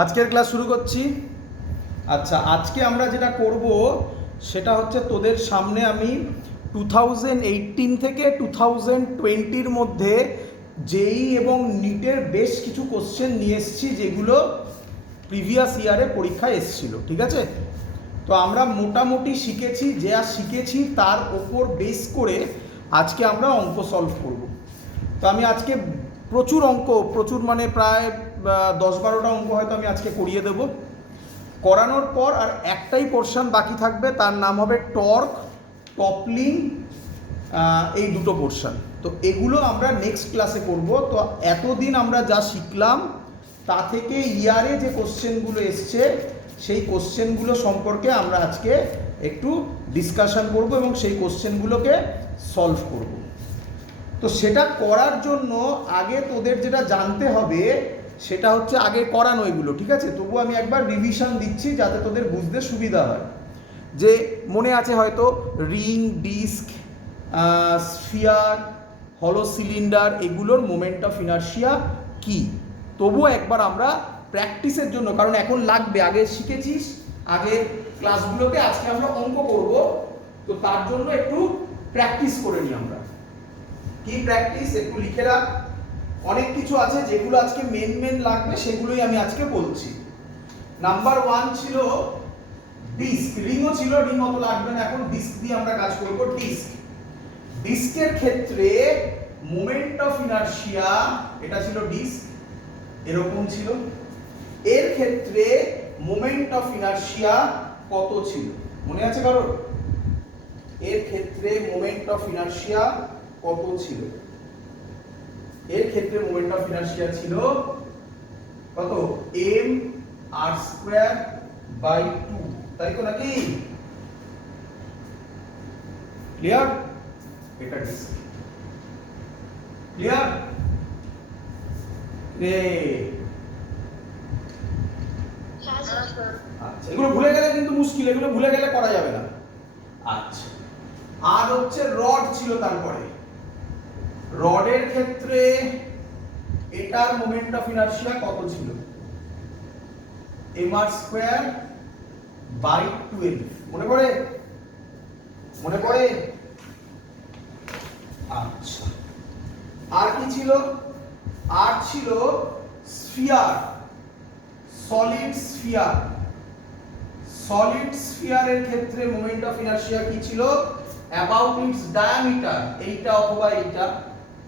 আজকের ক্লাস শুরু করছি। আচ্ছা, আজকে আমরা যেটা করব সেটা হচ্ছে তোদের সামনে আমি 2018 থেকে 2020-র মধ্যে জেই এবং নিটের বেশ কিছু কোশ্চেন নিয়ে এসেছি যেগুলো প্রিভিয়াস ইয়ারে পরীক্ষায় এসেছিল। ঠিক আছে, তো আমরা মোটামুটি শিখেছি, যা শিখেছি তার ওপর বেস করে আজকে আমরা অঙ্ক সলভ করব। তো আমি আজকে প্রচুর মানে প্রায় 10-12টা অঙ্ক হয়তো আমি আজকে করিয়ে দেব। করানোর পর আর একটাই পোর্শন বাকি থাকবে, তার নাম হবে টর্ক, টপলিং, এই দুটো পোর্শন। তো এগুলো আমরা নেক্সট ক্লাসে করব। তো এতদিন আমরা যা শিখলাম তা থেকে ইয়ারে যে কোশ্চেনগুলো এসছে সেই কোশ্চেনগুলো সম্পর্কে আমরা আজকে একটু ডিসকাশন করব এবং সেই কোশ্চেনগুলোকে সলভ করব। তো সেটা করার জন্য আগে তোদের যেটা জানতে হবে সেটা হচ্ছে আগে করানো এগুলো, ঠিক আছে? তবু আমি একবার রিভিশন দিচ্ছি যাতে তোদের বুঝতে সুবিধা হয়। যে মনে আছে হয়তো রিং, ডিস্ক, স্ফিয়ার, হলো সিলিন্ডার, এগুলোর মোমেন্ট অফ ইনার্শিয়া কি। তবুও একবার আমরা প্র্যাকটিসের জন্য, কারণ এখন লাগবে, আগে শিখেছিস আগের ক্লাসগুলোতে, আজকে আমরা অঙ্ক করব, তো তার জন্য একটু প্র্যাকটিস করে নিই আমরা। কি প্র্যাকটিস একটু লিখে রাখ। অনেক কিছু আছে যেগুলো আজকে মেন লাগবে, সেগুলোই আমি আজকে বলছি। নাম্বার 1 ছিল ডিস্ক। রিংও ছিল, রিং অত লাগবে না, এখন ডিস্ক দিয়ে আমরা কাজ করব। ডিস্কের ক্ষেত্রে মোমেন্ট অফ ইনার্শিয়া, এটা ছিল ডিস্ক, এরকম ছিল। এর ক্ষেত্রে মোমেন্ট অফ ইনার্শিয়া কত ছিল মনে আছে কারোর? এর ক্ষেত্রে মোমেন্ট অফ ইনার্শিয়া কত ছিল? এর ক্ষেত্রে মোমেন্ট অফ ইনার্শিয়া ছিল কত? mr²/2, তাই তো নাকি? ক্লিয়ার? এটা ডিস্ক। ক্লিয়ার? আচ্ছা, এগুলো ভুলে গেলে কিন্তু মুশকিল, এগুলো ভুলে গেলে করা যাবে না। আচ্ছা, আর হচ্ছে রড ছিল। তারপরে রডের ক্ষেত্রে এটার মোমেন্ট অফ ইনার্শিয়া কত ছিল? mr²/12। মনে পড়ে? মনে পড়ে? আচ্ছা, আর কি ছিল? আর ছিল স্ফিয়ার, সলিড স্ফিয়ার। সলিড স্ফিয়ারের ক্ষেত্রে মোমেন্ট অফ ইনার্শিয়া কি ছিল? অ্যাবাউট ইটস ডায়ামিটার, এইটা অথবা এইটা।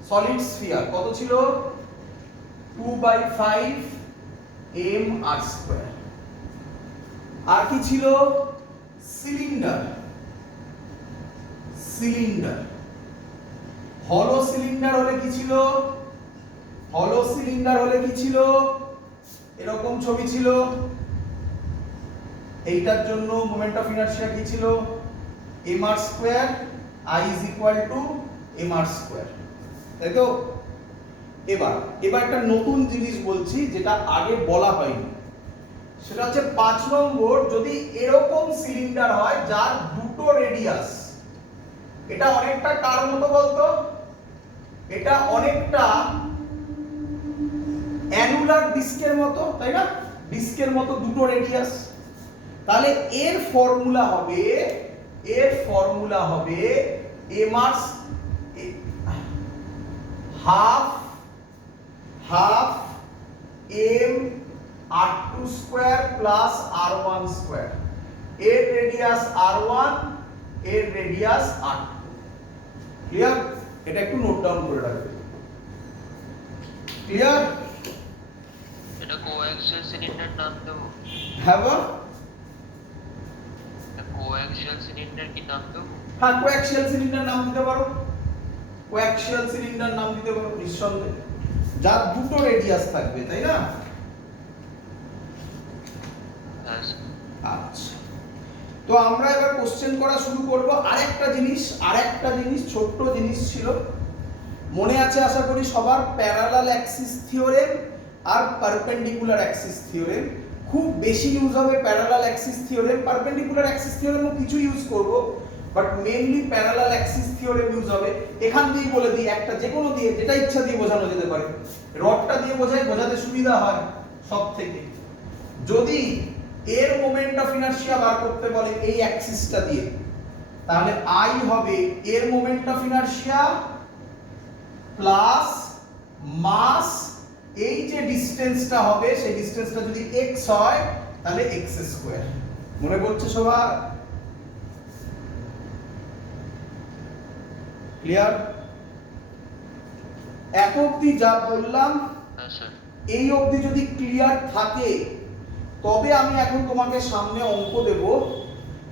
সলিড স্ফিয়ার কত ছিল? 2/5 mr²। আর কি ছিল? সিলিন্ডার। হলো সিলিন্ডার হলে কি ছিল? হলো সিলিন্ডার হলে কি ছিল? এরকম ছবি ছিল। এইটার জন্য মোমেন্ট অফ ইনার্শিয়া কি ছিল? mr², I = mr², তাই তো? এবার একটা নতুন জিনিস বলছি যেটা আগে বলা হয়নি, সেটা হচ্ছে 5 নম্বর। যদি এরকম সিলিন্ডার হয় যার দুটো রেডিয়াস, এটা অনেকটা কার মতো বলতো? এটা অনেকটা অ্যানুলার ডিস্কের মতো, তাই না? ডিস্কের মতো দুটো রেডিয়াস। তাহলে এর ফর্মুলা হবে half mr² প্লাস r1²। এর রেডিয়াস r1, এর রেডিয়াস r2। ক্লিয়ার? এটা একটু নোট ডাউন করে রাখবে। ক্লিয়ার? এটা কোঅ্যাক্সিয়াল সিলিন্ডার নাম দেব? হ্যাঁ বা? কোঅ্যাক্সিয়াল সিলিন্ডার কি নাম দেব? হ্যাঁ, কোঅ্যাক্সিয়াল সিলিন্ডার নাম দিতে পারো। কোঅ্যাক্সিয়াল সিলিন্ডার নাম দিতে পারো নিঃসন্দেহে, যার দুটো রেডিয়াস থাকবে, তাই না? আচ্ছা, তো আমরা এবার কোশ্চেন করা শুরু করব। আরেকটা জিনিস ছোট্ট জিনিস ছিল, মনে আছে আশা করি সবার, প্যারালাল অ্যাক্সিস থিওরেম আর পারপেন্ডিকুলার অ্যাক্সিস থিওরেম। খুব বেশি ইউজ হবে parallel axis theorem. Perpendicular axis থিওরেমও কিছু ইউজ করব, but mainly parallel axis theorem use হবে। এখান দিয়ে বলে দিই, একটা যে কোনো দিয়ে, যেটা ইচ্ছা দিয়ে বোঝানো যেতে পারে। রডটা দিয়ে বোঝাতে সুবিধা হয় সব থেকে। যদি এর মোমেন্ট অফ ইনার্শিয়া বার করতে বলে এই অ্যাক্সিসটা দিয়ে, তাহলে আই হবে এর মোমেন্ট অফ ইনার্শিয়া প্লাস মাস, এই যে ডিসটেন্সটা হবে সেই ডিসটেন্সটা যদি x হয় তাহলে x স্কয়ার। মনে পড়ছে সবার? ক্লিয়ার? এক অবধি যা বললাম হ্যাঁ স্যার। এই অবধি যদি ক্লিয়ার থাকে তবে আমি এখন তোমাকে সামনে অঙ্ক দেব,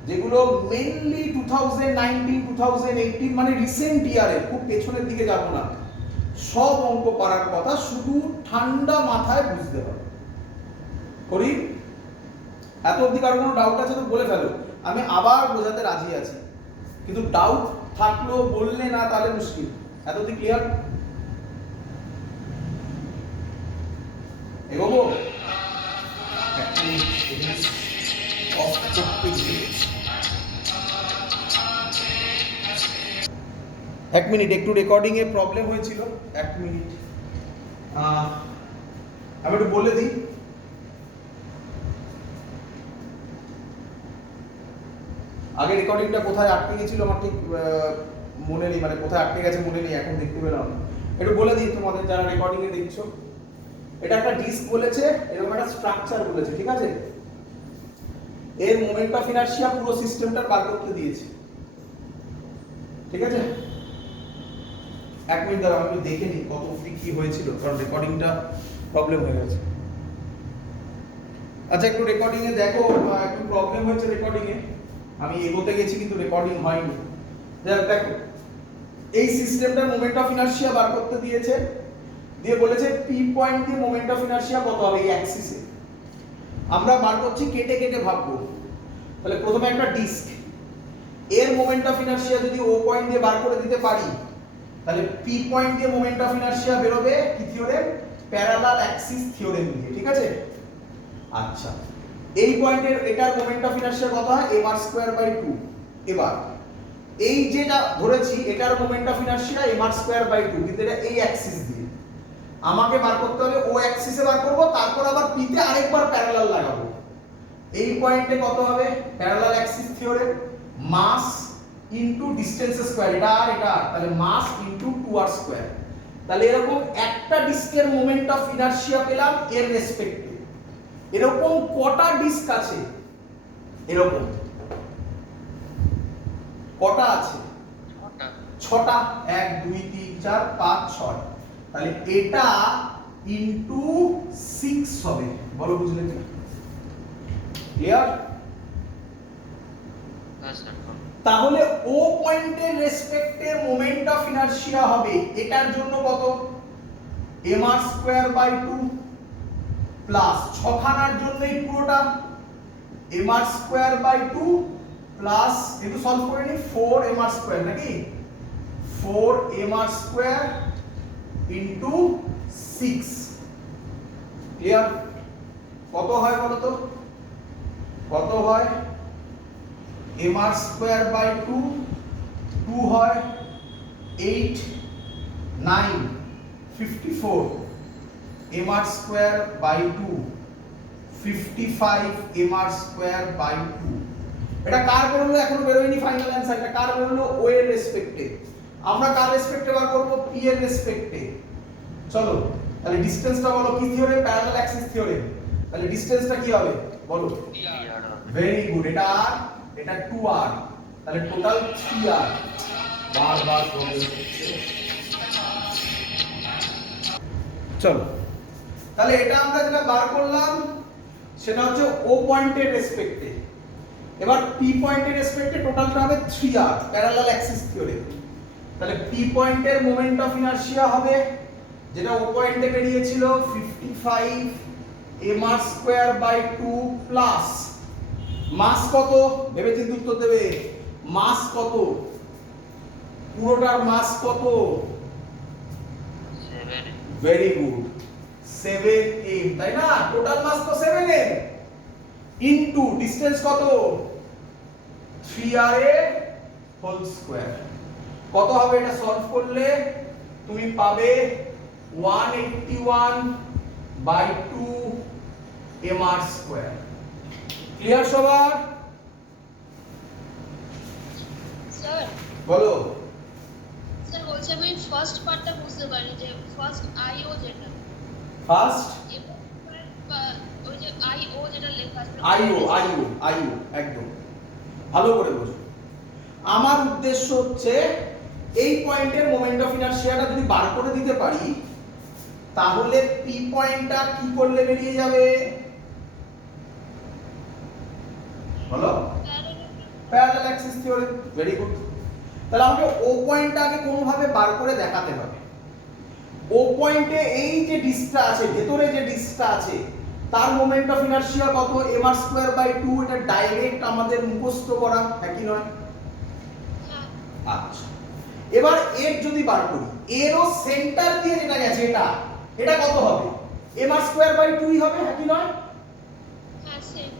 যেগুলো মেইনলি 2019 2018 মানে রিসেন্ট ইয়ারে, খুব পেছনের দিকে যাব না, সব অঙ্ক পারার কথা, শুধু ঠান্ডা মাথায় বুঝতে হবে। করি? এত অবধি কারো কোনো ডাউট আছে তো বলে ফেলো, আমি আবার বোঝাতে রাজি আছি, কিন্তু ডাউট থাকলেও বললে না তাহলে মুশকিল। এত অবধি ক্লিয়ার? এগোবো? এক মিনিট, একটু রেকর্ডিং এ প্রবলেম হয়েছিল, এক মিনিট আমি একটু বলে দিই। আগে রেকর্ডিংটা কোথায় আটকে গেছিল আমার ঠিক মনে নেই, মানে কোথায় আটকে গেছে মনে নেই, এখন দেখতে পেলাম। একটু বলে দিই তোমাদের যারা রেকর্ডিং এ দেখছো, এটা একটা ডিস্ক বলেছে, এরকম একটা স্ট্রাকচার বলেছে, ঠিক আছে? এর মোমেন্ট অফ ইনার্শিয়া পুরো সিস্টেমটার বার করতে দিয়েছে, ঠিক আছে? এক মিনিট দাঁড়াও, আমি দেখে নিই কত অবধি কি হয়েছিল, কারণ রেকর্ডিংটা প্রবলেম হয়ে গেছে। আচ্ছা একটু রেকর্ডিং এ দেখো, একটু প্রবলেম হয়েছে রেকর্ডিং এ, আমি এগোতে গেছি কিন্তু রেকর্ডিং হয়নি। দেখো এই সিস্টেমটার মোমেন্ট অফ ইনার্শিয়া বার করতে দিয়েছে, দিয়ে বলেছে পি পয়েন্ট দিয়ে মোমেন্ট অফ ইনার্শিয়া কত হবে এই অ্যাক্সিসে। আমরা বার করছি কেটে কেটে ভাববো। তাহলে প্রথমে একটা ডিস্ক, এর মোমেন্ট অফ ইনার্শিয়া যদি ও পয়েন্ট দিয়ে বার করে দিতে পারি, তাহলে পি পয়েন্ট দিয়ে মোমেন্ট অফ ইনার্শিয়া বেরোবে কি থিওরেম? প্যারালাল অ্যাক্সিস থিওরেম দিয়ে, ঠিক আছে? আচ্ছা এই পয়েন্টের এটার মোমেন্ট অফ ইনার্শিয়া কত হয়? mr²/2। এবার এই যেটা ধরেছি এটার মোমেন্ট অফ ইনার্শিয়া mr²/2, কিন্তু এটা এই অ্যাক্সিস দিয়ে আমাকে বার করতে হবে, ও অ্যাক্সিসে বার করব, তারপর আবার পি তে আরেকবার প্যারালাল লাগাবো। এই পয়েন্টে কত হবে? Parallel axis theorem, mass into distance square, এটা আর এটা, তাহলে মাস ইনটু 2r²। তাহলে এরকম একটা ডিস্কের মোমেন্ট অফ ইনার্শিয়া পেলাম এর রেসপেক্টে। এরকম কটা ডিস্ক আছে? এরকম কটা আছে? ছটা। 1 2 3 4 5 6। তাহলে এটা ইনটু 6 হবে। বলো বুঝলে কি? ক্লিয়ার? হ্যাঁ স্যার। তাহলে ও পয়েন্টের রেসপেক্টে মোমেন্ট অফ ইনার্শিয়া হবে এটার জন্য কত? mr²/2 প্লাস ছখানার জন্য এই পুরোটা mr²/2 প্লাস একটু সলভ করে নি 4mr² নাকি? 4mr² into 6। ক্লিয়ার? কত হয় বলো তো? কত হয়? mr²/2 2 হয় 8 9 54, mr²/2 55 mr²/2। এটা কার বেরোলো? এখনো বেরোয়নি ফাইনাল অ্যানসার। এটা কার বেরোলো? ও এর রেসপেক্টে। আমরা কার রেসপেক্টে বার করব? পি এর রেসপেক্টে। চলো তাহলে ডিসটেন্সটা বলো কি থিওরেম? Parallel axis theorem. তাহলে ডিসটেন্সটা কি হবে বলো? ভেরি গুড, এটা আর এটা 2r, তাহলে টোটাল 3r। বারবার প্রবলেম হচ্ছে। চলো তাহলে এটা আমরা যেটা বার করলাম সেটা হচ্ছে ও পয়েন্টের রেসপেক্টে। এবার পি পয়েন্টের রেসপেক্টে টোটালটা হবে 3r, প্যারালাল অ্যাক্সিস থিওরেম। তাহলে পি পয়েন্টের মোমেন্ট অফ ইনার্শিয়া হবে যেটা ও পয়েন্টে বেরিয়েছিল 55 mr²/2 প্লাস মাস কত? ভেবে চিন্তে উত্তর দেবে। মাস কত? পুরোটার মাস কত? 7। ভেরি গুড, 7m, তাই না? টোটাল মাস তো 7m ইনটু ডিসটেন্স কত? 3r² কত হবে? এটা সলভ করলে তুমি পাবে 181/2 mr স্কয়ার। ক্লিয়ার সবার? স্যার বলো। স্যার বলছি আমি ফার্স্ট পার্টটা বুঝতে পারি যে ফার্স্ট আইও যেটা ফার্স্ট এবার ওই যে আইও যেটা লেখা আছে আইও একদম ভালো করে বোঝো। আমার উদ্দেশ্য হচ্ছে এই পয়েন্টের মোমেন্ট অফ ইনারশিয়াটা যদি বার করে দিতে পারি তাহলে পি পয়েন্টটা কি করলে বেরিয়ে যাবে বলো? Parallel axis theorem. Very good. তাহলে আমাকে ও পয়েন্টটা আগে কোনোভাবে বার করে দেখাতে হবে। ও পয়েন্টে এই যে ডিস্কটা আছে, ভেতরে যে ডিস্কটা আছে, তার মোমেন্ট অফ ইনারশিয়া কত? mr square by 2। এটা ডাইরেক্ট আমাদের মুখস্থ করা, একই নয়? আচ্ছা, এবার এর যদি বার করি, এরও সেন্টার দিয়ে যেটা গেছে এটা কত হবে? mr স্কয়ার বাই 2 ই হবে, একই নয়? হ্যাঁ স্যার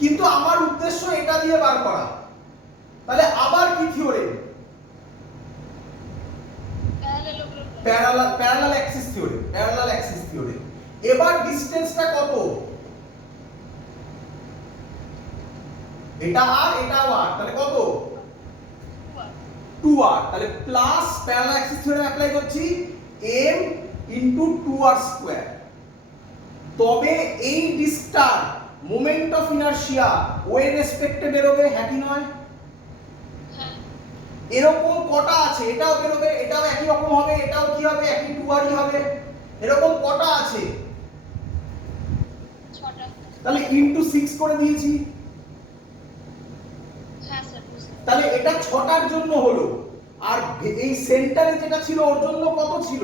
কিন্তু আমার উদ্দেশ্য এটা দিয়ে বার করা। তাহলে আবার কি থিওরেম? Parallel axis theorem. এবার ডিসটেন্সটা কত? এটা আর এটাও আর, তাহলে কত? 2r। তাহলে plus parallel axis theorem apply করছি m ইনটু 2r স্কয়ার। তবে এই ডিস্কটার মোমেন্ট অফ ইনারশিয়া ও এর রেসপেক্টে বেরোবে, হ্যাঁ কি নয়? এরকম কটা আছে? এটাও বেরোবে, এটাও একই রকম হবে, এটাও কি হবে? একই 2r ই হবে। এরকম কটা আছে? 6টা। তাহলে ইনটু 6 করে দিয়েছি। হ্যাঁ স্যার বুঝতে তাহলে এটা 6টার জন্য হলো। আর এই সেন্টারে যেটা ছিল ওর জন্য কত ছিল?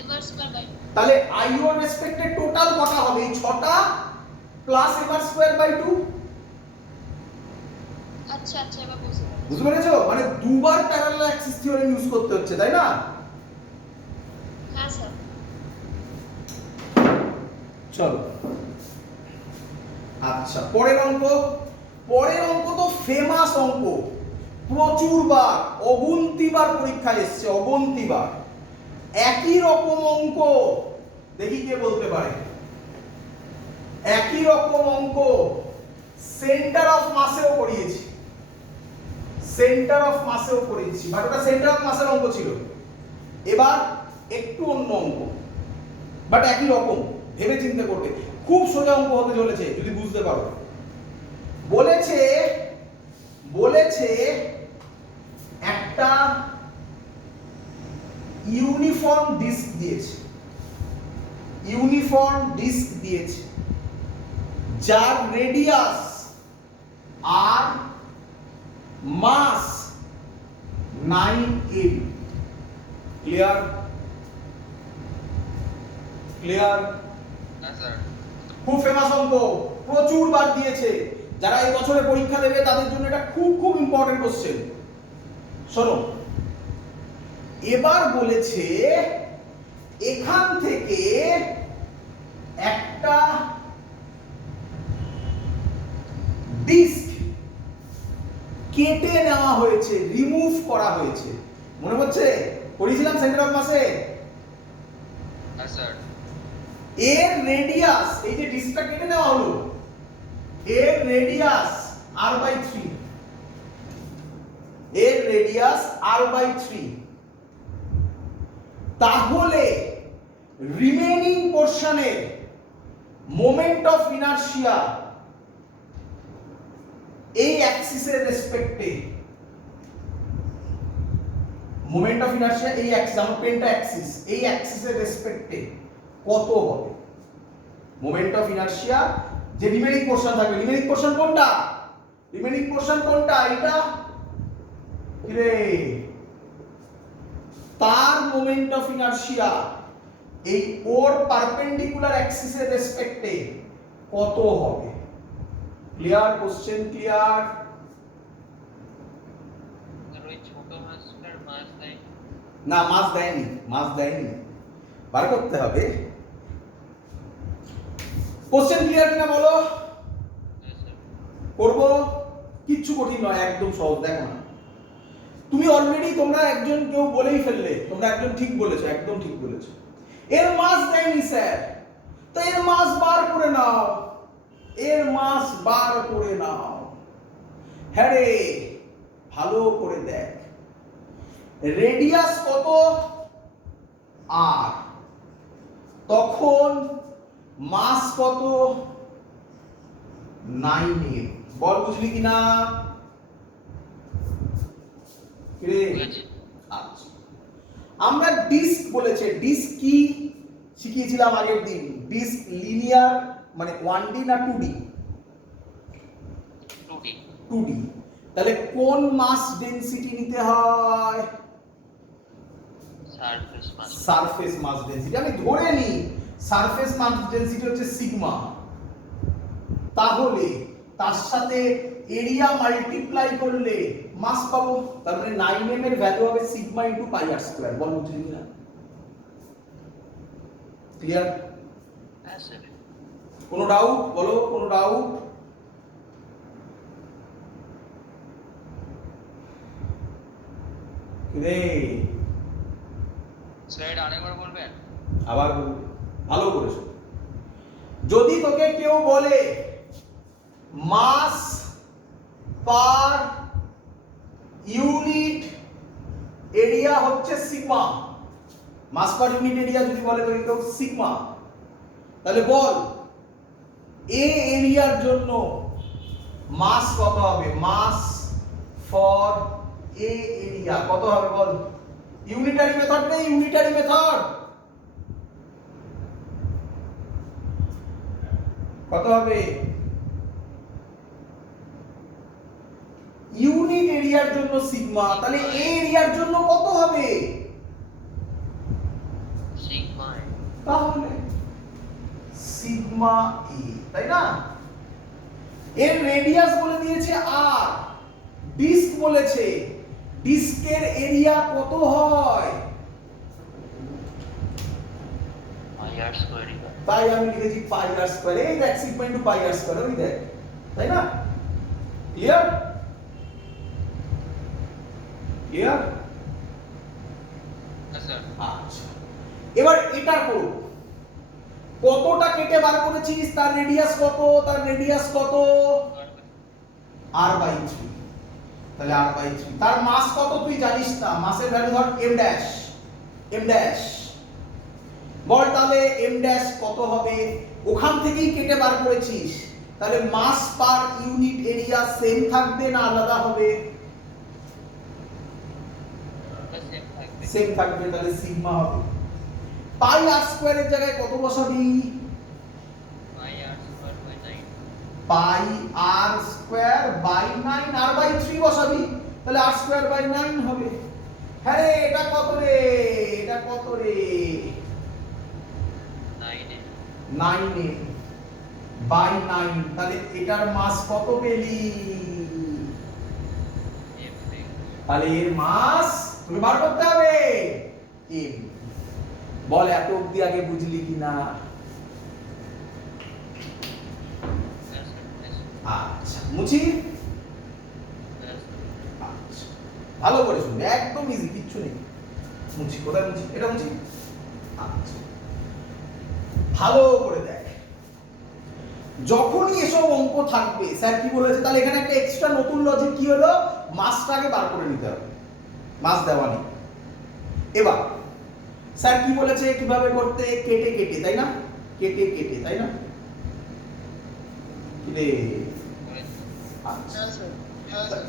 এবার স্কয়ার বাই তাহলে আইও এর রেসপেক্টে টোটাল কটা হবে? এই 6টা প্লাস mr স্কয়ার বাই 2। আচ্ছা আচ্ছা এবার বুঝতে পারছি। বুঝতে পেরেছো? মানে দুবার প্যারালাল অ্যাক্সিস থিওরেম ইউজ করতে হচ্ছে, তাই না? হ্যাঁ স্যার চলো আচ্ছা, পরের অঙ্ক তো ফেমাস অঙ্ক, প্রচুর বার, অগুন্তিবার পরীক্ষায় এসছে, অগুন্তিবার। একই রকম অঙ্ক, দেখি কে বলতে পারে। একই রকম অঙ্ক সেন্টার অফ মাসেও করিয়েছি, বাট ওটা সেন্টার অফ মাসের অঙ্ক ছিল। এবার একটু অন্য অঙ্ক, বাট একই রকম, ভেবে চিন্তে করবে। খুব সোজা অঙ্ক হতে চলেছে যদি বুঝতে পারো। বলেছে একটা ইউনিফর্ম ডিস্ক দিয়েছে, যার রেডিয়াস আর মাস 9 m। ক্লিয়ার? হ্যাঁ স্যার। খুব ফেমাস অঙ্ক, প্রচুর বার দিয়েছে। যারা এই বছরে পরীক্ষা দেবে তাদের জন্য এটা খুব খুব ইম্পর্টেন্ট কোশ্চেন। শোনো, এবার বলেছে এখান থেকে একটা ডিস্ক কেটে নেওয়া হয়েছে, রিমুভ করা হয়েছে। মনে পড়ছে? পড়েছিলাম সেন্টার অফ মাসে। হ্যাঁ স্যার। এর রেডিয়াস, এই যে ডিস্কটা কেটে নেওয়া হলো, এর রেডিয়াস r/3। তাহলে রিমেইনিং পোরশনের মোমেন্ট অফ ইনারশিয়া এই অ্যাক্সিসের রেসপেক্টে, মোমেন্ট অফ ইনারশিয়া এই অ্যাক্সিস, আমার পেনটা অ্যাক্সিস, এই অ্যাক্সিসের রেসপেক্টে কত হবে? মোমেন্ট অফ ইনারশিয়া যে রিমেইনিং পোরশন থাকবে, রিমেইনিং পোরশন কোনটা? এটা রে, তার মোমেন্ট অফ ইনারশিয়া এই ওর পারপেন্ডিকুলার অ্যাক্সিসের রেসপেক্টে কত হবে? ক্লিয়ার? Question clear? স্যার ওই ছোট মাছটার মাছ দেয় না, মাস দেয়নি, বার করতে হবে। কোশ্চেন ক্লিয়ার কিনা বলো? হ্যাঁ স্যার। করব, কিচ্ছু কঠিন নয়, একদম সহজ। দেখো না, তুমি অলরেডি তোমরা একজন কেউ বলেই ফেললে, তোমরা একজন ঠিক বলেছো, একদম ঠিক বলেছো। এর মাস দেয়নি স্যার, তো এর মাস বার করে নাও, এর মাস বার করে নাও। হ্যাঁ রে, ভালো করে দেখ, রেডিয়াস কত আর, তখন মাস কত 9m। বল বুঝলি কিনা রে? বুঝেছি। আচ্ছা, আমরা ডিস্ক বলেছে, ডিস্ক কি শিখিয়েছিলাম আগের দিন? ডিস্ক লিনিয়ার মানে 1D না 2D? 2D 2D। তাহলে কোন মাস ডেনসিটি নিতে হয়? সারফেস মাস। সারফেস মাস ডেনসিটি। আমি ধরে নিই সারফেস মাস ডেনসিটি হচ্ছে সিগমা, তাহলে তার সাথে এরিয়া মাল্টিপ্লাই করলে মাস পাবো। তার মানে 9m এর ভ্যালু হবে সিগমা ইনটু পাই আর স্কয়ার। বল বুঝলি কিনা? ক্লিয়ার? হ্যাঁ স্যার। কোনো ডাউট? বলো, কোনো ডাউট? রে স্লাইড আরেকবার বলবেন? আবার বল, ভালো করে শোন। যদি তোকে কেউ বলে মাস পার ইউনিট এরিয়া হচ্ছে সিগমা, মাস পার ইউনিট এরিয়া যদি বলে তোকে কেউ সিগমা, তাহলে বল এ এরিয়ার জন্য মাস কত হবে? মাস ফর এ এরিয়া কত হবে বল? ইউনিটারি মেথড নেই, ইউনিটারি মেথড কত হবে? ইউনিট এরিয়ার জন্য সিগমা, তাহলে এ এরিয়ার জন্য কত হবে? সিগমা। তাহলে সিগমা ই, তাই না? এর রেডিয়াস বলে দিয়েছে আর, ডিস্ক বলেছে ডিস্কের এরিয়া কত হয়? পাই আর স্কয়ার। তাই আমি লিখেছি পাই আর স্কয়ার। এই দেখ সিগমা ইনটু পাই আর স্কয়ার, ওই দেখ, তাই না? ক্লিয়ার? ক্লিয়ার? হ্যাঁ স্যার। আচ্ছা, এবার এটা করব। কতটা কেটে বার করেছিস? তার রেডিয়াস কত? তার রেডিয়াস কত? r by 3। তাহলে r বাই 3। তার মাস কত তুই জানিস না? মাসের ভ্যালু ধর m ড্যাশ, m ড্যাশ। বল তাহলে m ড্যাশ কত হবে? ওখান থেকেই কেটে বার করেছিস, তাহলে মাস পার ইউনিট এরিয়া সেম থাকবে না আলাদা হবে? সেম থাকবে, তাহলে সিগমা হবে। পাই আর স্কয়ারের জায়গায় কত বসাবি? Pi r square by 9। Pi r square by 9, r by 3 বসাবি, তাহলে আর স্কয়ার বাই 9 হবে। হ্যাঁ রে, এটা কত রে? এটা কত রে? 9 9m বাই 9। তাহলে এটার মাস কত পেলি? তাহলে এর মাস তুমি বার করতে হবে m। বল এত অবধি আগে বুঝলি কিনা? আচ্ছা, মুছি। আচ্ছা, ভালো করে শুন, একদম ইজি, কিচ্ছু নেই। মুছি কোথায়? মুছি এটা মুছি। আচ্ছা, ভালো করে দেখ, যখনই এসব অঙ্ক থাকবে স্যার কি বলেছে, তাহলে এখানে একটা এক্সট্রা নতুন লজিক কি হলো? মাসটাকে বার করে নিতে হবে, মাস দেওয়া নেই। এবার স্যার কি বলেছে কিভাবে করতে? কেটে কেটে, তাই না? কেটে কেটে, তাই না? রে আচ্ছা,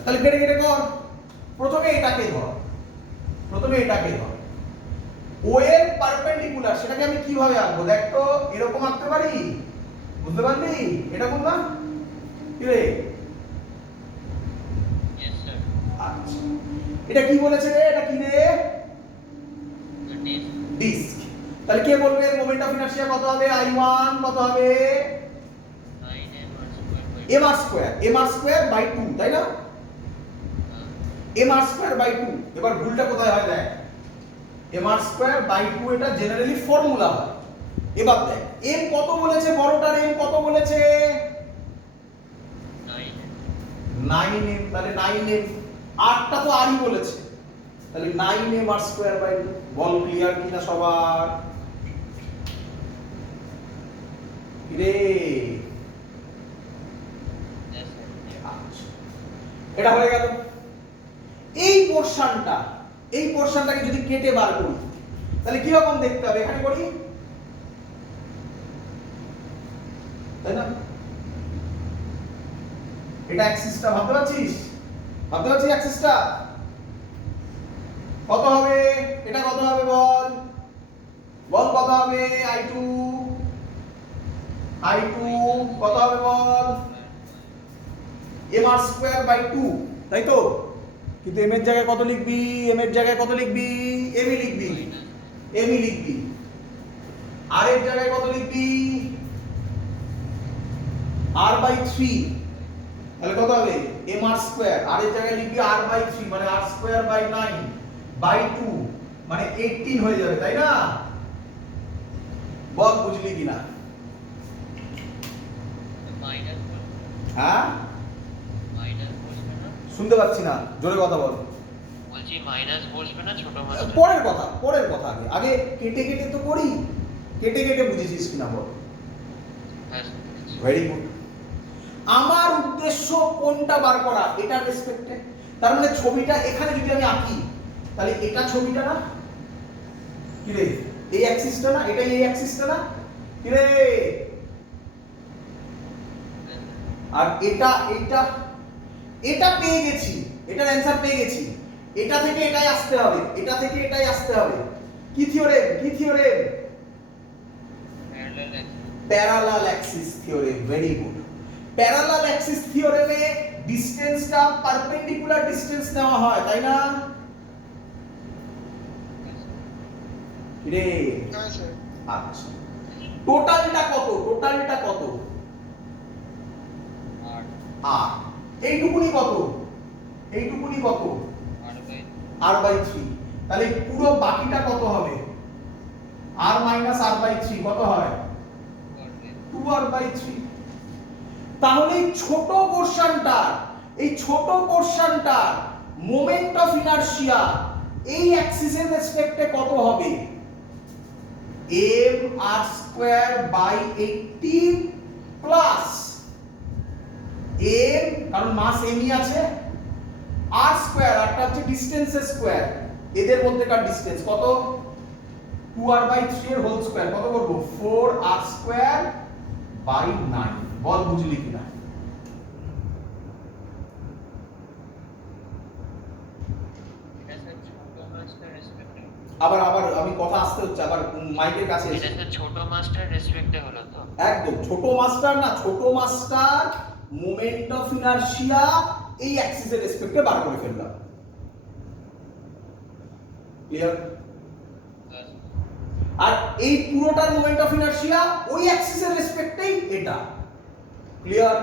তাহলে কেটে কেটে কর। প্রথমে এটাকে ধর, প্রথমে এটাকে ধর। ও এর পারপেন্ডিকুলার, সেটাকে আমি কিভাবে আঁকবো? দেখ তো, এরকম আঁকতে পারি? বুঝতে পারলি? এটা কোন না? কি রে? Yes sir. আচ্ছা, এটা কি বলেছে রে? এটা কি রে? ডিস্ক। ডিস্ক। তাহলে কে বলবে মোমেন্ট অফ ইনারশিয়া কত হবে? I1 কত হবে? 9m আর square by m r square by 2, তাই না? m r square by 2। এবার ভুলটা কোথায় হয় দেখ, m r স্কয়ার বাই 2 এটা জেনারেলি ফর্মুলা হয়। এবার দেখ m কত বলেছে? বড়টার m কত বলেছে? 9m। তাহলে 9m, আরটা তো আরই বলেছে, তাহলে 9m r স্কয়ার বাই 2। বল ক্লিয়ার কিনা সবার? রে Yes, sir. আচ্ছা, এটা হয়ে গেল। এই পোরশনটাকে যদি কেটে বার করি তাহলে কি রকম দেখতে হবে এখানে করি, তাই না? এটা অ্যাক্সিসটা ভাবতে পারছিস? ভাবতে পারছিস অ্যাক্সিসটা কত হবে? এটা কত হবে বল, বল কত হবে? i2 কত হবে বল? mr স্কয়ার বাই 2, তাই তো? কিন্তু m এর জায়গায় কত লিখবি? m এর জায়গায় কত লিখবি? m ই লিখবি, m ই লিখবি। r এর জায়গায় কত লিখবি? r বাই 3, তাহলে কত হবে? mr square. r এর জায়গায় লিখবি r বাই 3 মানে r স্কয়ার বাই 9 বাই 2 মানে 18 হয়ে যাবে, তাই না? বল বুঝলি কিনা? মাইনাস হ্যাঁ, বসবে না? শুনতে পাচ্ছি না, জোরে কথা বল। বলছি মাইনাস বসবে না ছোট মাস্টার? পরের কথা আগে আগে কেটে কেটে তো করি, কেটে কেটে বুঝেছিস কিনা বল। হ্যাঁ sir, ভেরি গুড। আমার উদ্দেশ্য কোনটা বার করা, এটার রেসপেক্টে। তার মানে ছবিটা এখানে যদি আমি আঁকি তাহলে এটা ছবিটা না কি রে, এই অ্যাক্সিসটা না, এটা এই অ্যাক্সিসটা না কি রে, আর এটা এটা এটা পেয়ে গেছি, এটার অ্যানসার পেয়ে গেছি। এটা থেকে এটাই আসতে হবে, এটা থেকে এটাই আসতে হবে। কি থিওরেম, কি থিওরেম? parallel axis. Parallel axis theorem. Very good. Parallel axis থিওরেমে ডিসটেন্সটা পারপেন্ডিকুলার ডিসটেন্স নেওয়া হয়, তাই না? রে হ্যাঁ স্যার। আচ্ছা, টোটালটা কত? টোটালটা কত? আর আর এইটুকুনি কত? এইটুকুনি কত? আর বাই r/3। তাহলে পুরো বাকিটা কত হবে? r মাইনাস r/3 কত হয়? 2r/3। তাহলে এই ছোট পোরশনটার মোমেন্ট অফ ইনারশিয়া এই অ্যাক্সিসের রেসপেক্টে কত হবে? mr²/18 প্লাস m, কারণ মাস mই আছে, r স্কয়ার, আরটা হচ্ছে ডিসটেন্সের স্কয়ার, এদের মধ্যেকার ডিসটেন্স কত? 2r/3 এর হোল স্কয়ার কত করব? 4r²/9। বল বুঝলি কিনা? এটা স্যার ছোট মাস্টার রেসপেক্টে, আবার আমি কথা আসতে হচ্ছে, আবার মাইকের কাছে এটা এসে। স্যার ছোট মাস্টার রেসপেক্টে হলো তো? একদম ছোট মাস্টার না, ছোট মাস্টার মোমেন্ট অফ ইনারশিয়া এই অ্যাক্সিসের রেসপেক্টে বার করে ফেললাম। ক্লিয়ার? আর এই পুরোটার মোমেন্ট অফ ইনারশিয়া ওই অ্যাক্সিসের রেসপেক্টেই এটা। ক্লিয়ার?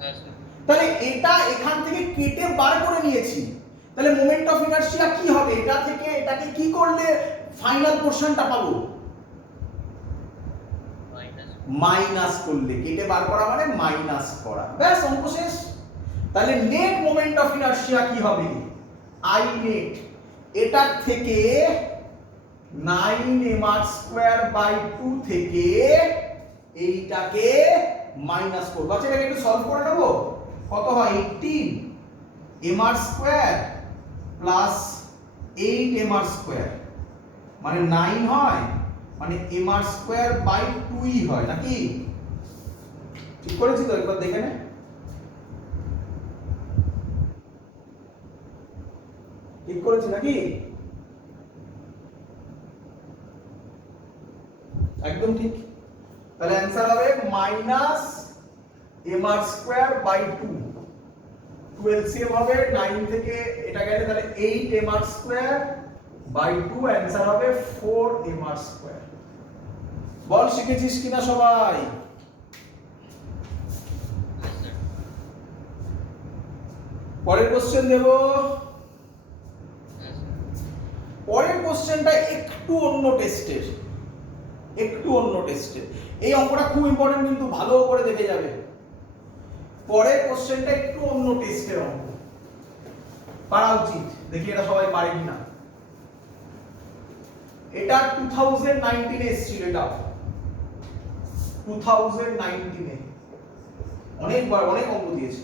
হ্যাঁ স্যার। তাহলে এটা এখান থেকে কেটে বার করে নিয়েছি, তাহলে মোমেন্ট অফ ইনারশিয়া কি হবে? এটা থেকে এটাকে কি করলে ফাইনাল পোরশনটা পাবো? মাইনাস করলে, কেটে বার করা মানে মাইনাস করা, ব্যাস অঙ্ক শেষ। তাহলে নেট মোমেন্ট অফ ইনারশিয়া কি হবে? আই নেট, এটার থেকে 9mr²/2 থেকে এইটাকে মাইনাস করব। আচ্ছা, এটাকে একটু সলভ করে নেব। কত হয়? 18mr² প্লাস 8mr² মানে 9 হয়, মানে mr²/2ই হয় নাকি? ঠিক করেছি তো? একবার দেখে নে। ঠিক করেছি নাকি? একদম ঠিক। তাহলে অ্যানসার হবে -mr²/2। 12cm হবে, 9 থেকে এটা গেলে তাহলে 8mr²/2, অ্যানসার হবে 4mr²। বল শিখেছিস কিনা সবাই? পরের কোশ্চেন দেব। পরের কোশ্চেনটা একটু অন্য টেস্টের, এই অঙ্কটা খুব ইম্পর্টেন্ট, কিন্তু ভালো করে দেখে যাবে। পরের কোশ্চেনটা একটু অন্য টেস্টের অঙ্ক, পারা উচিত। দেখি এটা সবাই পারে কিনা। এটা 2019 এ এসেছিল, এটা 2019 এ অনেকবার অনেক অঙ্ক দিয়েছে।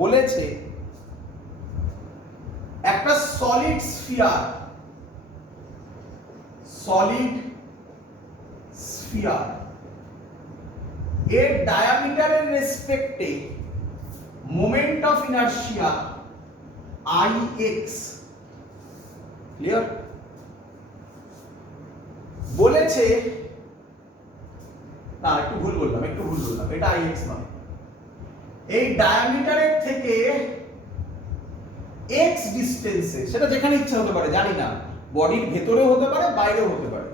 বলেছে একটা সলিড স্ফিয়ার এর ডায়ামিটারের রেসপেক্টে moment of inertia Ix, clear? বলেছে না, একটু ভুল বললাম, এটা Ix নয়। এই ডায়ামিটারের থেকে x ডিসটেন্সে, সেটা যেখানে ইচ্ছা হতে পারে, জানি না, বডির ভেতরেও হতে পারে বাইরেও হতে পারে,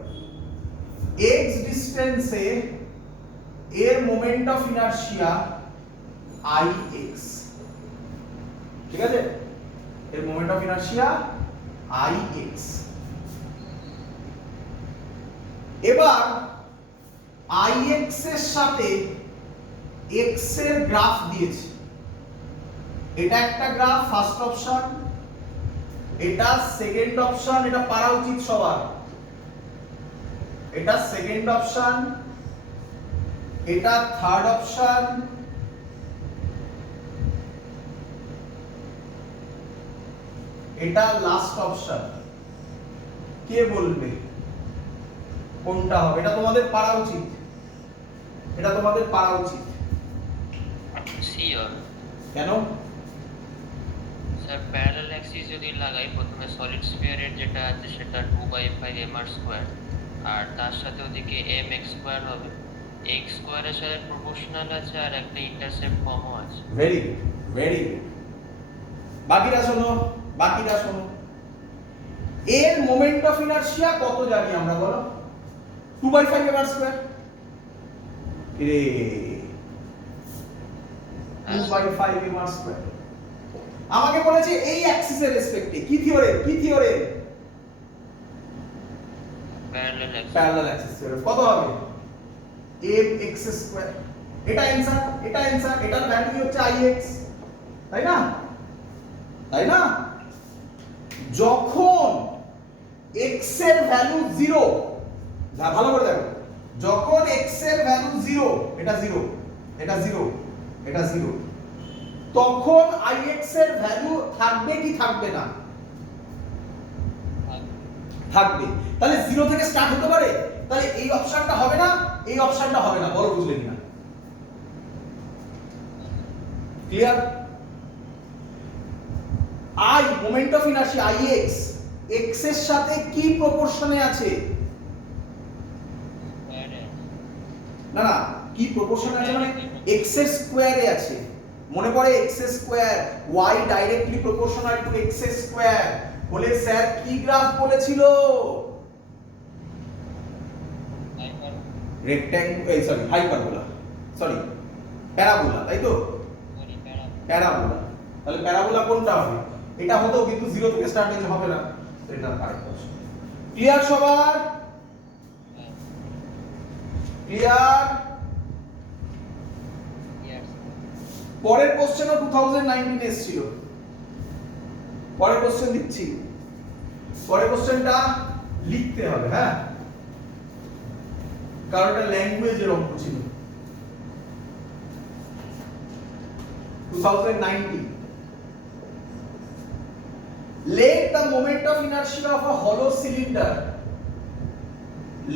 x ডিসটেন্সে এর মোমেন্ট অফ ইনার্শিয়া Ix, ঠিক আছে? এর মোমেন্ট অফ ইনার্শিয়া Ix। এবার Ix এর সাথে x এর গ্রাফ দিয়েছে, এটা একটা গ্রাফ, ফার্স্ট অপশন, এটা সেকেন্ড অপশন, এটা পারা উচিত সবার, এটা সেকেন্ড অপশন, এটা থার্ড অপশন, এটা লাস্ট অপশন। কে বলবে কোনটা হবে? এটা তোমাদের পারা উচিত, সি হবে। কেন? স্যার প্যারালাল অ্যাক্সিস যদি লাগাই, প্রথমে সলিড স্ফিয়ারের যেটা আছে সেটা 2/5 mr² আর তার সাথে ওদিকে mx² হবে, x² এর সাথে প্রপোর্শনাল আছে আর একটা ইন্টারসেপ্ট ফর্মও আছে। Very good. বাকিরা শোনো, এর মোমেন্ট অফ ইনার্শিয়া কত জানি আমরা, বলো? 2/5 mr²। রে 2/5 mr²। আমাকে বলেছে এই অ্যাক্সিসের রেসপেক্টে, কি থিওরেম? Parallel axis theorem. কত হবে? mx²। এটা অ্যানসার, এটার ভ্যালু হচ্ছে Ix, তাই না? যখন x এর ভ্যালু 0, ভালো করে দেখো, যখন x এর ভ্যালু 0, এটা 0, তখন Ix এর ভ্যালু থাকবে কি থাকবে না? থাকবে। তাহলে 0 থেকে স্টার্ট হতে পারে, তাহলে এই অপশনটা হবে না, এই অপশনটা হবে না, বলো বুঝলে কিনা? Clear? Moment of inertia Ix x এর সাথে কি প্রপোর্শনে আছে? না, কি প্রপোর্শনে আছে মানে x এর স্কয়ারে আছে। মনে পড়ে x এর square, y directly proportional to x এর স্কয়ার বলে স্যার কি গ্রাফ বলেছিল? প্যারাবোলা, তাই তো? প্যারাবোলা। তাহলে প্যারাবোলা কোনটা হবে? এটা হতো, কিন্তু 0 থেকে স্টার্ট হয়েছে, হবে না, এটা কারেক্ট অপশন। ক্লিয়ার সবার? ক্লিয়ার? পরের কোশ্চেনও 2019 এসেছিল। পরের কোশ্চেন দিচ্ছি, পরের কোশ্চেনটা লিখতে হবে, হ্যাঁ, কারণ এটা ল্যাঙ্গুয়েজের অঙ্ক ছিল। 2019, let the moment of inertia of a hollow cylinder,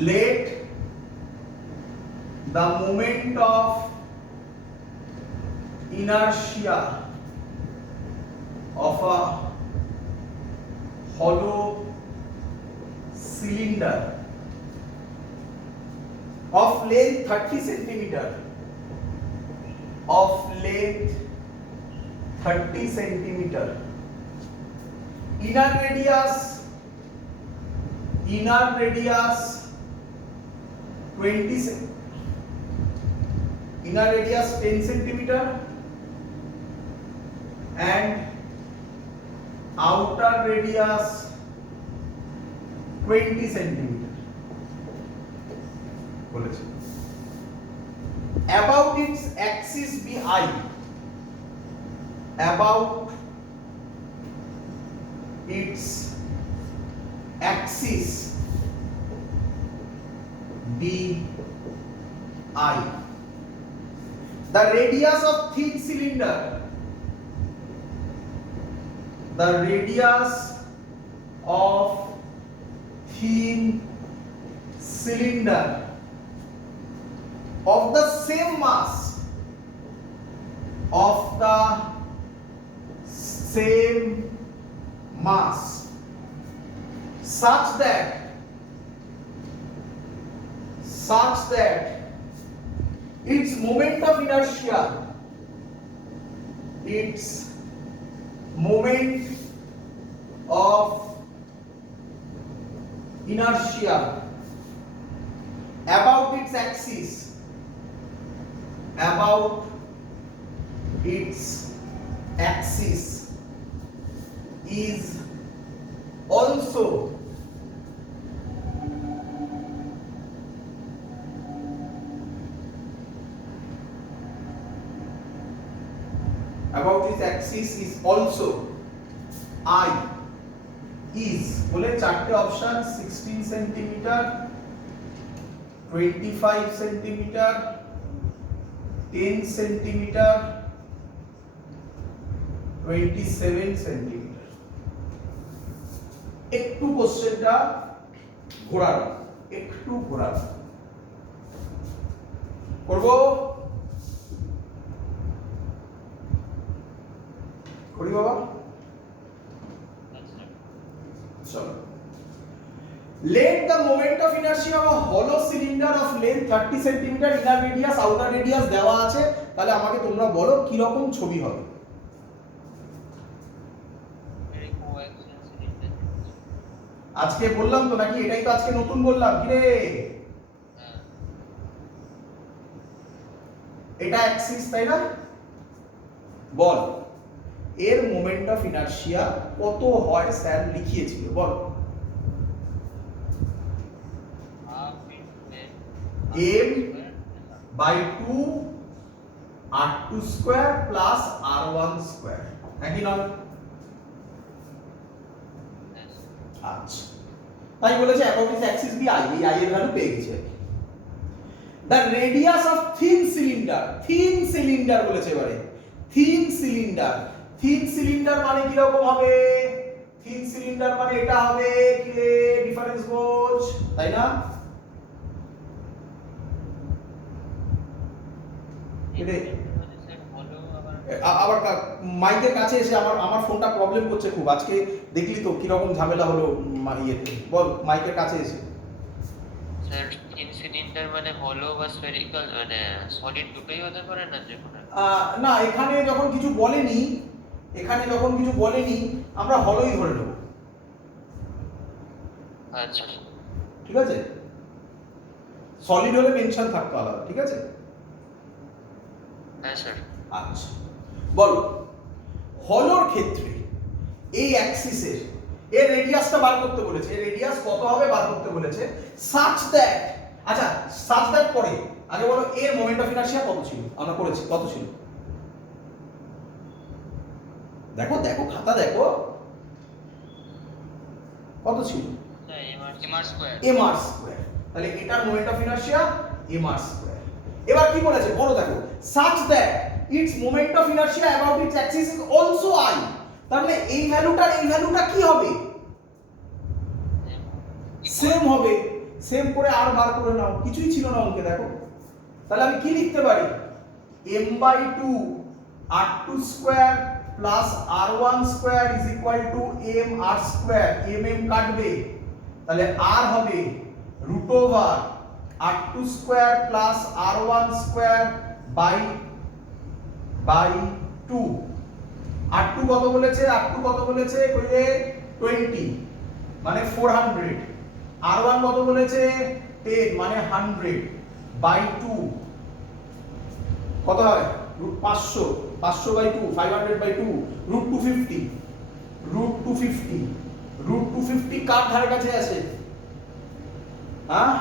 let the moment of inertia of a hollow cylinder of length 30 centimeter, inner radius 10 centimeter and outer radius 20 centimeter বলেছে। About its axis be I, about its axis di. The radius of thin cylinder, the radius of thin cylinder of the same mass, of the same mass, such that its moment of inertia, its moment of inertia about its axis, about its axis is also I is বলে চারটে option 16 centimetre 25 centimetre 10 centimetre 27 centimetre. একটু কোশ্চেনটা ঘোরানো, একটু ঘোরানো করব, করি বাবা। চলো, let the moment of inertia of a hollow cylinder of length 30 cm, inner radius outer radius দেওয়া আছে, তাহলে আমাকে তোমরা বলো কি রকম ছবি হবে। আজকে বললাম তো নাকি, এটাই তো আজকে নতুন বললাম কি রে? এটা অ্যাক্সিস, তাই না? বল এর মোমেন্ট অফ ইনার্শিয়া কত হয় স্যার লিখিয়েছিল, বল। m by 2 r2 square plus r1 square, একই নয়? আচ্ছা, তাই বলেছে about is axis B I, এই আই এর ভ্যালু পেয়ে গেছে। The radius of thin cylinder, thin cylinder বলেছে এবারে, থিন সিলিন্ডার, থিন সিলিন্ডার মানে কি রকম হবে? থিন সিলিন্ডার মানে এটা হবে কি রে, ডিফারেন্স বোঝ, তাই না? আবার মাইকের কাছে এসে আমার ফোনটা প্রবলেম করছে খুব আজকে, দেখলি তো কি রকম ঝামেলা হলো ইয়েতে, বল মাইকের কাছে এসে। স্যার থিন সিলিন্ডার মানে হলো বা স্ফেরিক্যাল, মানে সলিড দুটোই হতে পারে না যে কোনো? না, এখানে যখন কিছু বলেনি, আমরা হলোই ধরে নেব। আচ্ছা ঠিক আছে, সলিড হলে মেনশন থাকতো আলাদা, ঠিক আছে? হ্যাঁ স্যার। আচ্ছা বলো, হলোর ক্ষেত্রে এই অ্যাক্সিসের এর রেডিয়াসটা বার করতে বলেছে, এর রেডিয়াস কত হবে বার করতে বলেছে, সাচ দ্যাট, আচ্ছা সাচ দ্যাট পরে আগে বলো এর মোমেন্ট অফ ইনার্শিয়া কত ছিল, আমরা করেছি কত ছিল, দেখো দেখো খাতা দেখো কত ছিল, mr স্কয়ার, mr স্কয়ার, তাহলে এটার moment of inertia mr square. এবার কি বলেছে বলো, দেখো such that its moment of inertia about its axis is also I, তাহলে এই ভ্যালুটা কি হবে, সেম হবে, সেম করে আর বার করে নাও, কিছুই ছিল না অঙ্কে, দেখো তাহলে আমি কি লিখতে পারি, m/2 r2 square plus r1 square is equal to mr square, কাটবে, তাহলে r হবে root over r2 square plus r1 square by 2। r2 কত বলেছে, কইলে 20 মানে 400, r1 কত বলেছে 10 মানে 100 বাই 2 কত হয়, root 500, 500 by 2 500 by 2 root 250, root 250 কার ধারে কাছে আছে, হ্যাঁ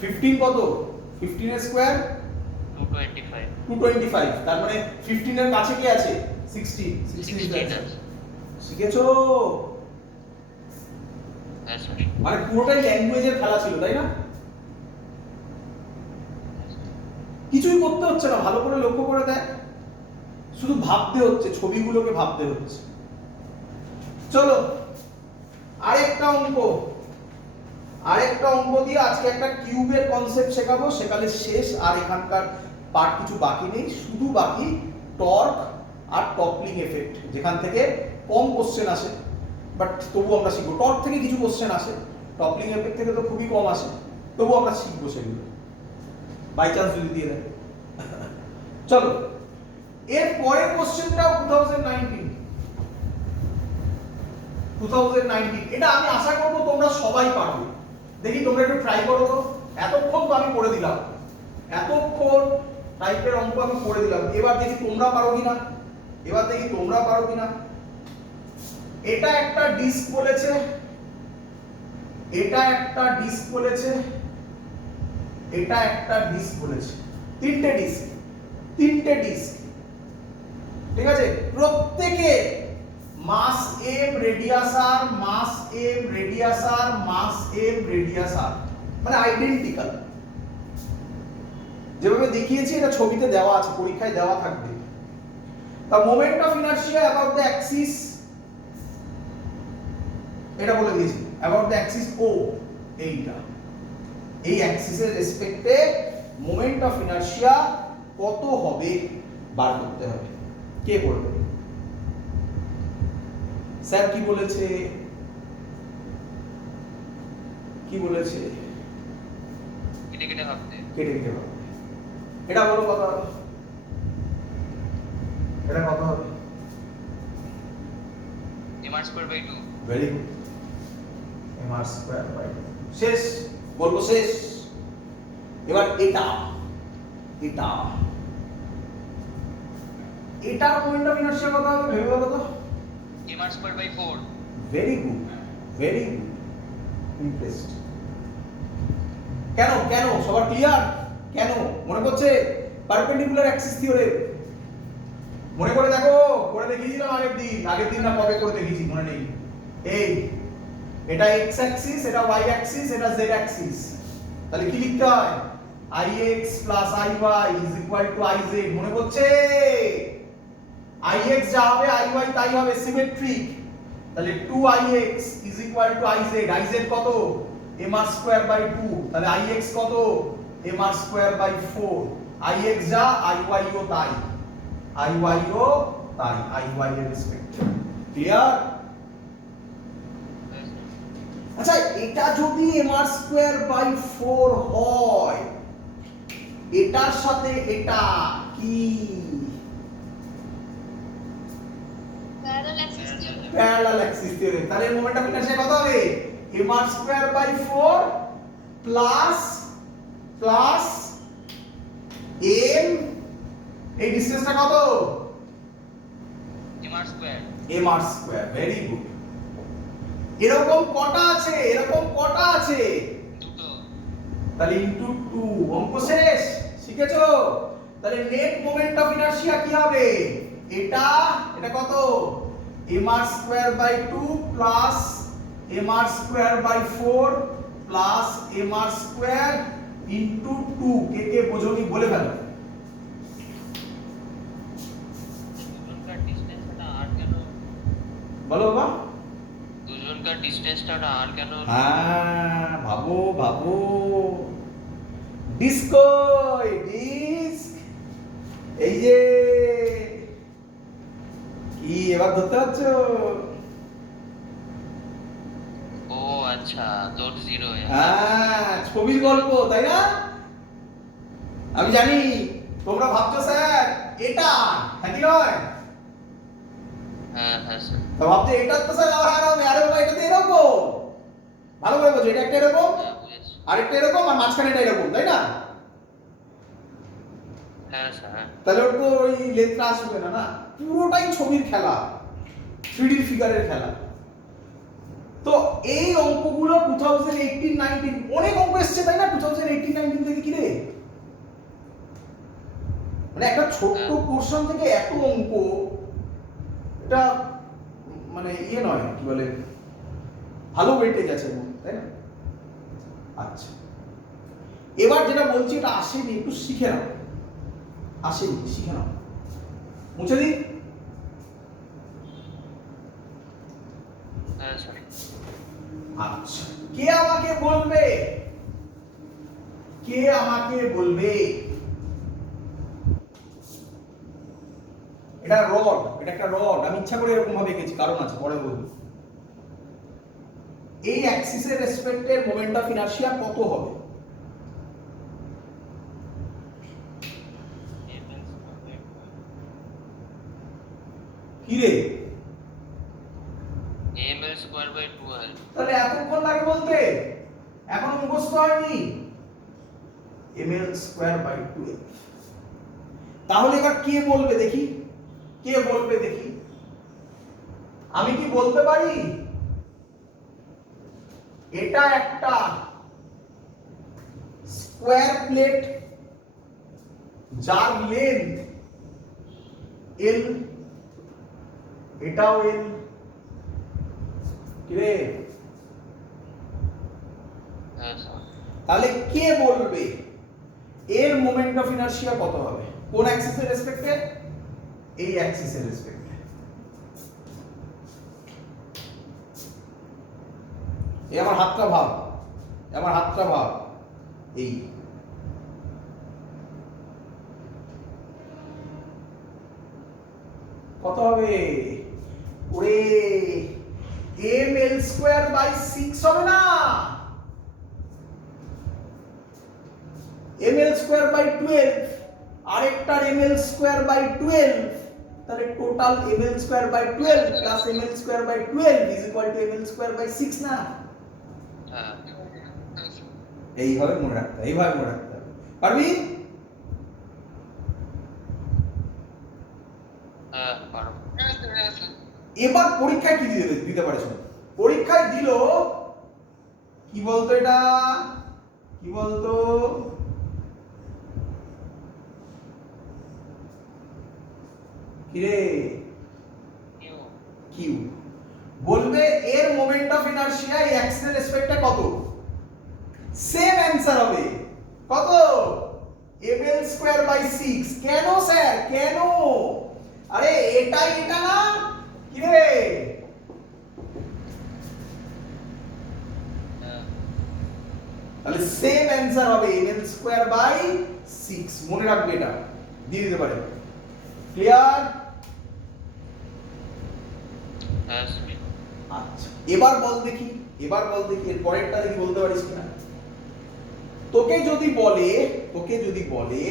15 কত 15 এর স্কয়ার 225 225, তার মানে 15 এর কাছে কি আছে 16 16 আছে। আছে। শিখেছো? হ্যাঁ স্যার। মানে পুরোটাই ল্যাঙ্গুয়েজের খেলা ছিল, তাই না? কিছুই করতে হচ্ছে না, ভালো করে লক্ষ্য করে দেখ, শুধু ভাবতে হচ্ছে, ছবিগুলোকে ভাবতে হচ্ছে। চলো আরেকটা অঙ্ক দিয়ে আজকে একটা কিউবের কনসেপ্ট শেখাবো, সেকালে শেষ। আর এখানকার পার্ট কিছু বাকি নেই, শুধু বাকি টর্ক আর টপলিং এফেক্ট, যেখান থেকে কম কোশ্চেন আসে, বাট তবু আমরা শিখবো। টর্ক থেকে কিছু কোশ্চেন আসে, টপলিং এফেক্ট থেকে তো খুবই কম আসে, তবু আমরা শিখবো সেগুলো, বাই চান্স যদি দিয়ে দেয়। চলো এর পরের কোশ্চেনটাও 2019, এটা আমি আশা করবো তোমরা সবাই পারবে। দেখি তোমরা একটু ট্রাই করো তো। এতক্ষণ তো আমি করে দিলাম, এতক্ষণ টাইপের অঙ্ক আমি করে দিলাম, এবার দেখি তোমরা পারো কিনা, এটা একটা ডিস্ক বলেছে, এটা একটা ডিস্ক বলেছে, তিনটে ডিস্ক, ঠিক আছে? প্রত্যেকে মাস এম রেডিয়াস আর, মানে আইডেন্টিক্যাল। যেভাবে দেখিয়েছি এটা ছবিতে দেওয়া আছে, পরীক্ষায় দেওয়া থাকবে। The moment of inertia about the axis, এটা বলে দিয়েছি, about the axis O, এই অ্যাক্সিসের রেসপেক্টে মোমেন্ট অফ ইনার্শিয়া কত হবে বার করতে হবে। কে করবে? স্যার কি বলেছে? কেটে ভাবতে। কেটে ভাবতে। এটা বলো কত হবে? mr²/2। Very good, mr²/2। শেষ, বলবো শেষ। এবার এটার মোমেন্ট অফ ইনার্শিয়া কত হবে ভেবে বলো তো? mr²/4। Very good, interest. কেন সবার ক্লিয়ার? কেন মনে পড়ছে? পারপেন্ডিকুলার অ্যাক্সিস থিওরেম মনে করে দেখো, করে দেখিয়েছিলাম আগের দিন না কবে করে দেখিয়েছি মনে নেই। এই এটা x অ্যাক্সিস, এটা y অ্যাক্সিস, এটা z অ্যাক্সিস, তাহলে কি লিখতে হয়? ix + iy = iz। মনে পড়ছে? ix যা হবে iy তাই হবে, সিমেট্রিক। তাহলে 2ix iz, iz কত? mr²/2। তাহলে ix কত? mr²/4। ix যা iy ও তাই, iy এর রেসপেক্ট। ক্লিয়ার? আচ্ছা এটা যদি mr²/4 হয়, এটার সাথে এটা কি? Parallel axis theorem. তাহলে মোমেন্ট অফ ইনারশিয়া কত হবে? mr²/4 প্লাস m, এই ডিসটেন্সটা কত? mr²। Very good. এরকম কটা আছে? দুটো। তাহলে ইনটু 2, অঙ্ক শেষ। শিখেছো? তাহলে নেট মোমেন্ট অফ ইনারশিয়া কি হবে? এটা কত? mr²/2 plus mr²/4 plus mr² into 2। কে বোঝোনি বলে ফেলো। দুজনকার ডিসটেন্সটা আর কেন? বলো বাবা। দুজনকার ডিসটেন্সটা আর কেন? হ্যাঁ ভাবো। ডিস্ক, এই যে কি এবার ধরতে পারছো? ও আচ্ছা, ডট 0। হ্যাঁ, ছবির গল্প, তাই না? আমি জানি তোমরা ভাবছো স্যার এটা, হ্যাঁ কি নয়? হ্যাঁ স্যার। তো ভাবছো এটা তো স্যার আরে বাবা এটা তো এরকম। ভালো করে বোঝো, এটা একটা এরকম, হ্যাঁ বুঝেছি। আরেকটা এরকম, আর মাঝখানে এটা এরকম, তাই না? হ্যাঁ স্যার। তাহলে ওর তো ওই লেন্থটা আসবে না, পুরোটাই ছবির খেলা, 3D ফিগারের খেলা। তো এই অঙ্কগুলো 2018-19 অনেক অঙ্ক এসেছে, তাই না? 2018-19 থেকে কি রে মানে একটা ছোট্ট পোর্শন থেকে এত অঙ্ক, এটা মানে ইয়ে নয়, কি বলে, ভালো ওয়েটেজ আছে এর মধ্যে, তাই না? আচ্ছা, এবার যেটা বলছি এটা আসেনি, একটু শিখে নাও। আসেনি, শিখে নাও। মুছে দিই। হ্যাঁ স্যার। আচ্ছা, কে আমাকে বলবে, কে আমাকে বলবে, এটা রড, এটা একটা রড, আমি ইচ্ছা করে এরকম ভাবে এঁকেছি, কারণ আছে, পরে বলবো। এই অ্যাক্সিসের রেসপেক্টে মোমেন্ট অফ ইনার্শিয়া কত হবে? কি রে, ml স্কয়ার বাই 12। তাহলে এতক্ষণ লাগে বলতে, এখনো মুখস্থ হয়নি। ml square by 12। তাহলে এবার কে বলবে দেখি, কে বলবে দেখি? আমি কি বলতে পারি এটা একটা স্কয়ার প্লেট যার লেন্থ l, এটাও l, কি রে? হ্যাঁ স্যার। তাহলে কে বলবে এর মোমেন্ট অফ ইনার্শিয়া কত হবে? কোন অ্যাক্সিসের রেসপেক্টে? এই অ্যাক্সিসের রেসপেক্টে। এই আমার হাতটা ভাব, আমার হাতটা ভাব, এই কত হবে? ওরে ml স্কয়ার বাই 6 হবে না? ml স্কয়ার বাই 12, আরেকটার ml স্কয়ার বাই 12, তাহলে total ml square by 12 plus ml square by 12 is equal to ml square by 6 না? হ্যাঁ এইভাবে মনে রাখতে হবে, এইভাবে মনে রাখতে হবে। পারবি? হ্যাঁ পারবো। এবার পরীক্ষায় কি দিতে পারে শোনো। পরীক্ষায় দিল কি বলতো, এটা কি বলতো, কি রে, কিউ। বলবে এর মোমেন্ট অফ ইনারশিয়া এই অ্যাক্সিসের রেসপেক্টে কত? সেম অ্যানসার হবে কত? ml square by 6। কেন স্যার, কেন? আরে এটাই এটা না, কি রে? তাহলে সেম অ্যানসার হবে ml স্কয়ার বাই 6। মনে রাখবে, এটা দিয়ে দিতে পারে। ক্লিয়ার? হ্যাঁ স্যার। আচ্ছা, এবার বল দেখি, এবার বল দেখি এর পরেরটা দেখি বলতে পারিস কিনা। তোকে যদি বলে, তোকে যদি বলে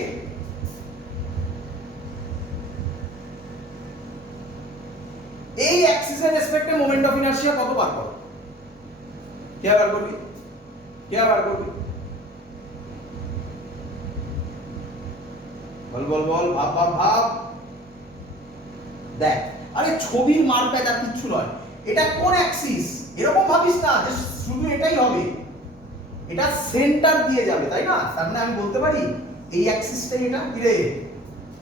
এই অ্যাক্সিসের রেসপেক্টে মোমেন্ট অফ ইনারশিয়া কত বার করো? কে বার করবি? কে বার করবি? বল বল বল, ভাব ভাব ভাব। দেখ, আরে ছবির মার প্যাচ আর কিচ্ছু নয়। এটা কোন অ্যাক্সিস এরকম ভাবিস না যে শুধু এটাই হবে, এটা সেন্টার দিয়ে যাবে, তাই না? তার মানে আমি বলতে পারি এই অ্যাক্সিসটাই এটা, কি রে,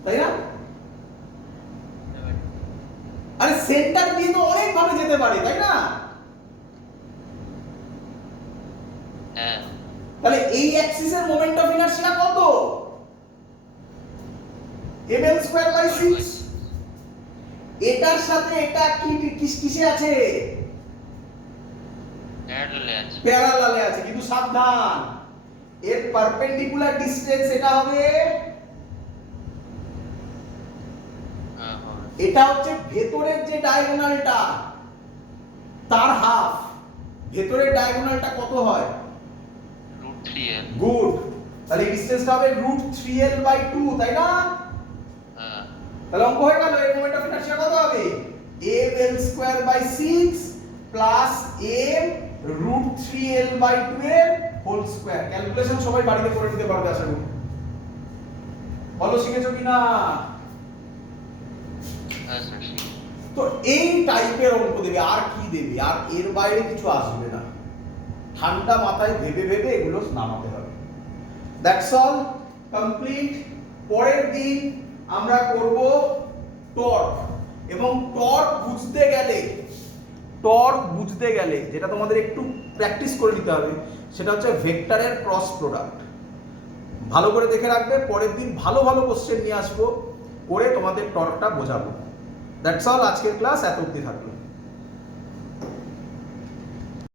তাই না? আরে সেন্টার দিয়ে তো অনেক ভাবে যেতে পারে, তাই না? হ্যাঁ। তাহলে এই অ্যাক্সিসের মোমেন্ট অফ ইনারশিয়া কত? ml square by 6। এটার সাথে এটা কি কিসে আছে? প্যারালালে আছে। প্যারালালে আছে, কিন্তু সাবধান, এর পারপেন্ডিকুলার ডিসটেন্স এটা হবে, হ্যাঁ হবে। এটা হচ্ছে ভেতরের যে ডায়াগোনালটা তার হাফ। ভেতরের ডায়াগোনালটা কত হয়? √3l। গুড, তাহলে ডিসটেন্সটা হবে √3l বাই 2, তাই না? হ্যাঁ। তাহলে অঙ্ক হয়ে গেল। এর মোমেন্ট অফ ইনারশিয়া কত হবে? ml square by 6 plus m √3l by 2 এর হোল স্কয়ার। ক্যালকুলেশন সবাই বাড়িতে করে নিতে পারবে আশা করি। বলো শিখেছো কিনা? হ্যাঁ স্যার। তো এই টাইপের অঙ্ক দেবে, আর কি দেবে? আর এর বাইরে কিছু আসবে না। ঠান্ডা মাথায় ভেবে ভেবে এগুলো নামাতে হবে। That's all, complete. পরের দিন আমরা করব টর্ক, এবং টর্ক বুঝতে গেলে যেটা তোমাদের একটু প্র্যাকটিস করে নিতে হবে সেটা হচ্ছে ভেক্টরের ক্রস প্রোডাক্ট। ভালো করে দেখে রাখবে, পরের দিন ভালো ভালো কোশ্চেন নিয়ে আসবো, করে তোমাদের টর্কটা বোঝাবো। দ্যাটস অল, আজকের ক্লাস এত অবধি থাকলো।